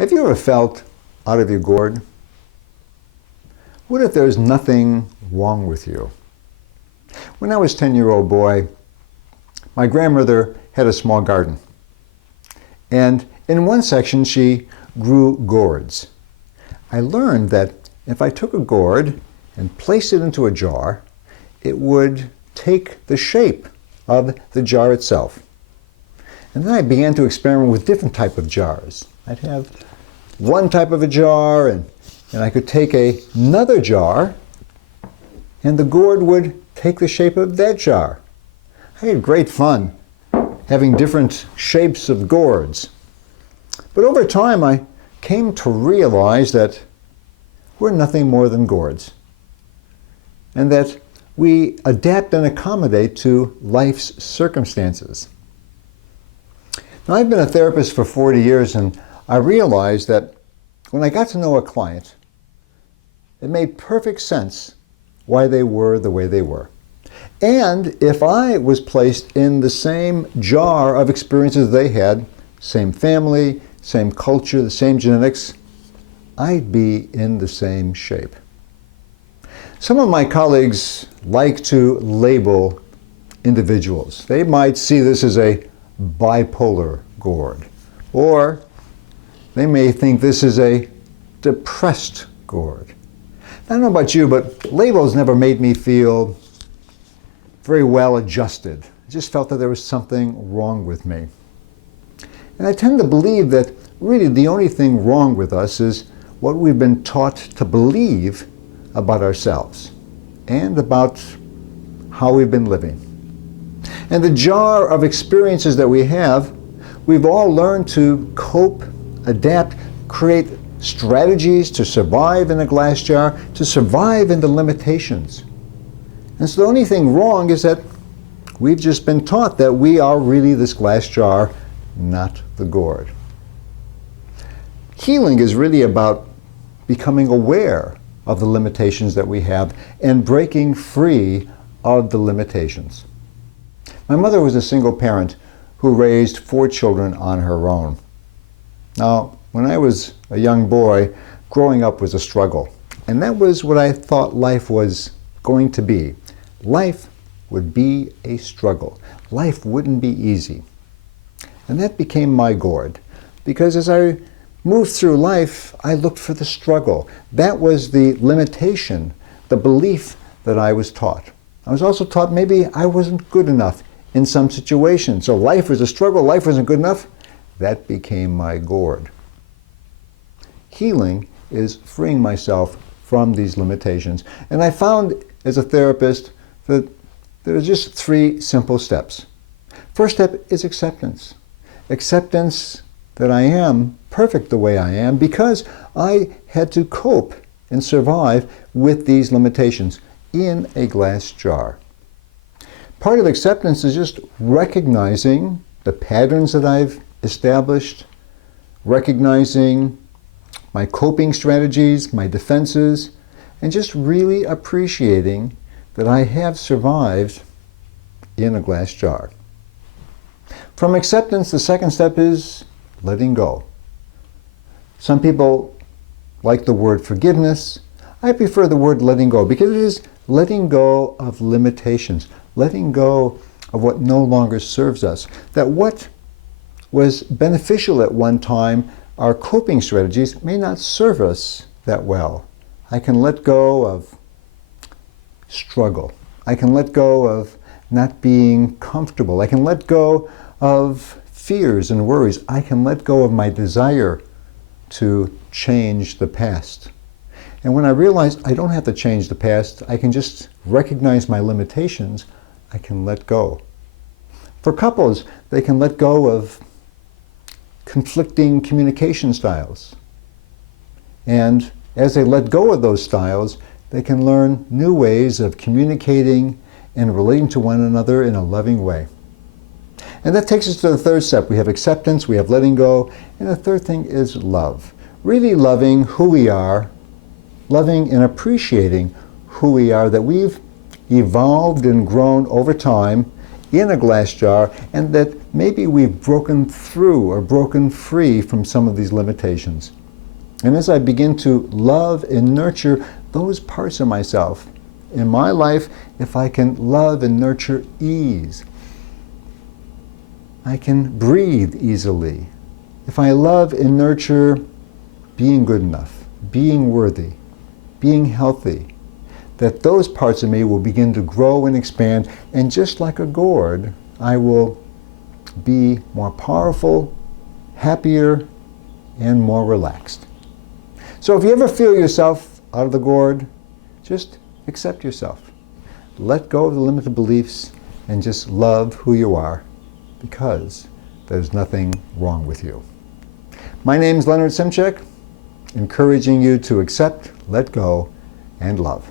Have you ever felt out of your gourd? What if there's nothing wrong with you? When I was a 10-year-old boy, my grandmother had a small garden. And in one section, she grew gourds. I learned that if I took a gourd and placed it into a jar, it would take the shape of the jar itself. And then I began to experiment with different types of jars. I'd have one type of a jar, and I could take another jar, and the gourd would take the shape of that jar. I had great fun having different shapes of gourds. But over time, I came to realize that we're nothing more than gourds, and that we adapt and accommodate to life's circumstances. Now, I've been a therapist for 40 years, and I realized that when I got to know a client, it made perfect sense why they were the way they were. And if I was placed in the same jar of experiences they had, same family, same culture, the same genetics, I'd be in the same shape. Some of my colleagues like to label individuals. They might see this as a bipolar gourd, or they may think this is a depressed gourd. I don't know about you, but labels never made me feel very well adjusted. I just felt that there was something wrong with me. And I tend to believe that really the only thing wrong with us is what we've been taught to believe about ourselves and about how we've been living. And the jar of experiences that we have, we've all learned to cope, adapt, create strategies to survive in a glass jar, to survive in the limitations. And so the only thing wrong is that we've just been taught that we are really this glass jar, not the gourd. Healing is really about becoming aware of the limitations that we have and breaking free of the limitations. My mother was a single parent who raised 4 children on her own. Now, when I was a young boy, growing up was a struggle. And that was what I thought life was going to be. Life would be a struggle. Life wouldn't be easy. And that became my gourd. Because as I moved through life, I looked for the struggle. That was the limitation, the belief that I was taught. I was also taught maybe I wasn't good enough in some situations. So life was a struggle, life wasn't good enough. That became my gourd. Healing is freeing myself from these limitations. And I found as a therapist that there are just 3 simple steps. First step is acceptance. Acceptance that I am perfect the way I am because I had to cope and survive with these limitations in a glass jar. Part of acceptance is just recognizing the patterns that I've established, recognizing my coping strategies, my defenses, and just really appreciating that I have survived in a glass jar. From acceptance, the second step is letting go. Some people like the word forgiveness. I prefer the word letting go because it is letting go of limitations, letting go of what no longer serves us. That what was beneficial at one time, our coping strategies, may not serve us that well. I can let go of struggle. I can let go of not being comfortable. I can let go of fears and worries. I can let go of my desire to change the past. And when I realize I don't have to change the past, I can just recognize my limitations, I can let go. For couples, they can let go of conflicting communication styles. And as they let go of those styles, they can learn new ways of communicating and relating to one another in a loving way. And that takes us to the third step. We have acceptance, we have letting go, and the third thing is love. Really loving who we are, loving and appreciating who we are, that we've evolved and grown over time in a glass jar, and that maybe we've broken through or broken free from some of these limitations. And as I begin to love and nurture those parts of myself in my life, if I can love and nurture ease, I can breathe easily. If I love and nurture being good enough, being worthy, being healthy, that those parts of me will begin to grow and expand, and just like a gourd, I will be more powerful, happier, and more relaxed. So if you ever feel yourself out of the gourd, just accept yourself. Let go of the limited beliefs and just love who you are, because there's nothing wrong with you. My name is Leonard Simchek, encouraging you to accept, let go, and love.